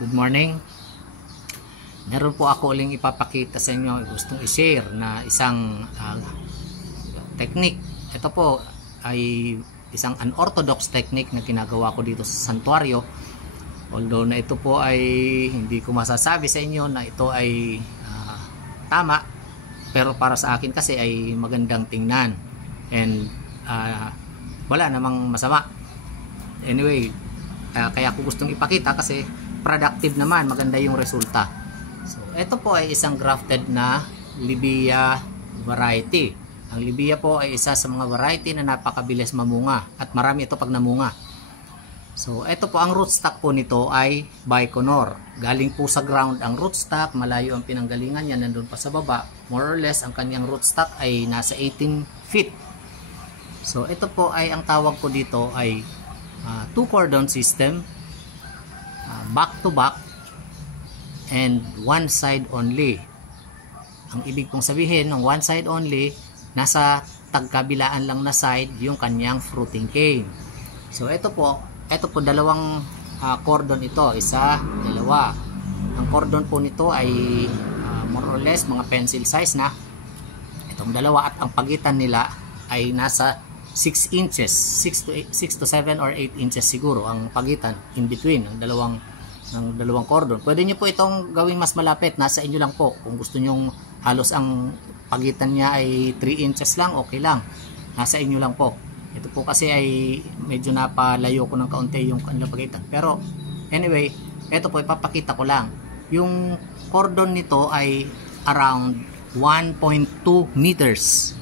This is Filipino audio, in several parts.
Good morning. Meron po ako uling ipapakita sa inyo, gustong i-share na isang technique. Ito po ay isang unorthodox technique na ginagawa ko dito sa santuario. Although na ito po ay hindi ko masasabi sa inyo na ito ay tama, pero para sa akin kasi ay magandang tingnan and wala namang masama. Anyway, kaya ako gustong ipakita kasi productive naman, maganda yung resulta. So, ito po ay isang grafted na Libia variety. Ang Libia po ay isa sa mga variety na napakabilis mamunga at marami ito pag namunga. So, ito po ang rootstock po nito ay Baikonur. Galing po sa ground ang rootstock, malayo ang pinanggalingan niya, nandun pa sa baba. More or less, ang kanyang rootstock ay nasa 18 feet. So, ito po ay ang tawag ko dito ay two cordon system, back to back and one side only. Ang ibig pong sabihin ng one side only, nasa tagkabilaan lang na side yung kanyang fruiting cane. So ito po dalawang cordon ito, isa, dalawa. Ang cordon po nito ay more or less mga pencil size na itong dalawa, at ang pagitan nila ay nasa 6 inches, 6 to 7 or 8 inches siguro ang pagitan in between ng dalawang cordon. Pwede nyo po itong gawing mas malapit, nasa inyo lang po. Kung gusto nyo halos ang pagitan niya ay 3 inches lang, okay lang, nasa inyo lang po. Ito po kasi ay medyo napalayo ko ng kaunti yung kanilang pagitan, pero anyway, ito po ipapakita ko lang. Yung cordon nito ay around 1.2 meters.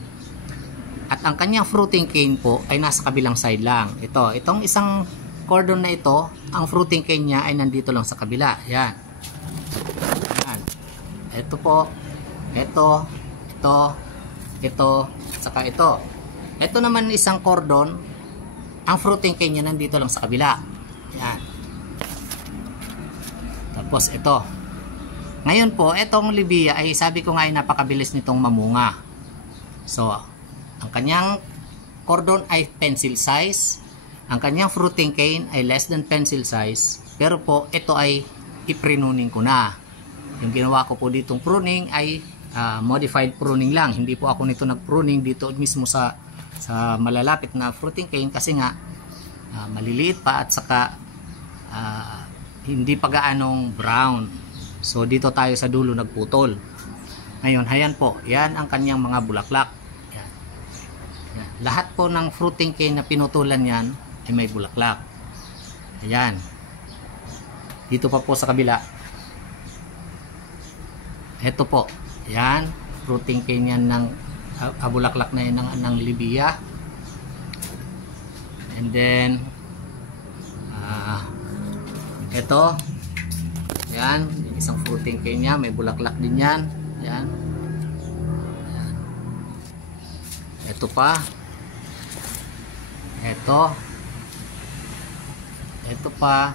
At ang kanyang fruiting cane po ay nasa kabilang side lang. Itong isang cordon na ito, ang fruiting cane niya ay nandito lang sa kabila. Yan. Yan. Ito po, ito, saka ito. Ito naman isang cordon, ang fruiting cane niya nandito lang sa kabila. Yan. Tapos ito. Ngayon po, itong Libia ay sabi ko nga ay napakabilis nitong mamunga. So, ang kanyang cordon ay pencil size. Ang kanyang fruiting cane ay less than pencil size. Pero po, ito ay i-pruning ko na. Yung ginawa ko po ditong pruning ay modified pruning lang. Hindi po ako nito nag-pruning dito mismo sa malalapit na fruiting cane kasi nga maliliit pa at saka hindi pa gaanong brown. So, dito tayo sa dulo nagputol. Ngayon, ayan po. Yan ang kanyang mga bulaklak. Lahat po ng fruiting cane na pinutulan yan ay may bulaklak. Ayan. Dito pa po sa kabila. Ito po. Ayan. Fruiting cane yan ng bulaklak na yan ng Libia. And then ito. Ayan. Isang fruiting cane niya. May bulaklak din yan. Ayan. Ito pa. Ito pa.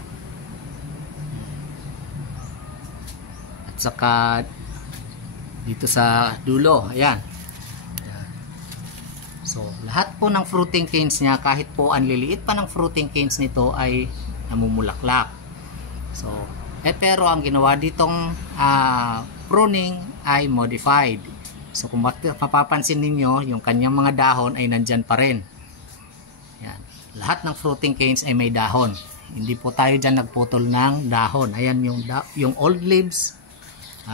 At saka dito sa dulo, ayan. So, lahat po ng fruiting canes niya, kahit po ang liliit pa ng fruiting canes nito ay namumulaklak. So, pero ang ginawa ditong pruning ay modified. So, kung mapapansin ninyo, yung kanyang mga dahon ay nandyan pa rin. Yan. Lahat ng fruiting canes ay may dahon. Hindi po tayo dyan nagputol ng dahon. Ayan yung old leaves.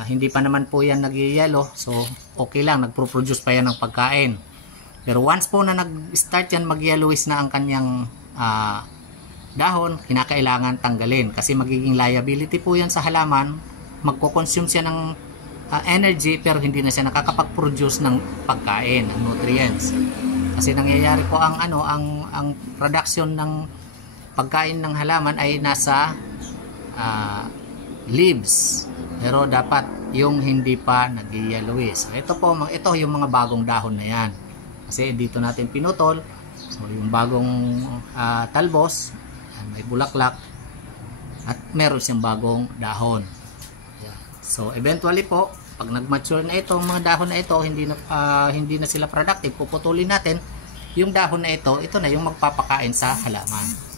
Hindi pa naman po yan nag-yellow. So, okay lang. Nagpo-produce pa yan ng pagkain. Pero once po na nag-start yan mag-yellowish na ang kanyang dahon, kinakailangan tanggalin. Kasi magiging liability po yan sa halaman. Magko-consume siya ng energy pero hindi na siya nakakapag-produce ng pagkain, ng nutrients. Kasi nangyayari po ang production ng pagkain ng halaman ay nasa leaves. Pero dapat yung hindi pa nag-yellowish. So, ito yung mga bagong dahon na yan. Kasi dito natin pinutol. So yung bagong talbos, may bulaklak at meron siyang bagong dahon. So eventually po, pag nag-mature na itong mga dahon na ito, hindi na sila productive, puputulin natin yung dahon na ito na yung magpapakain sa halaman.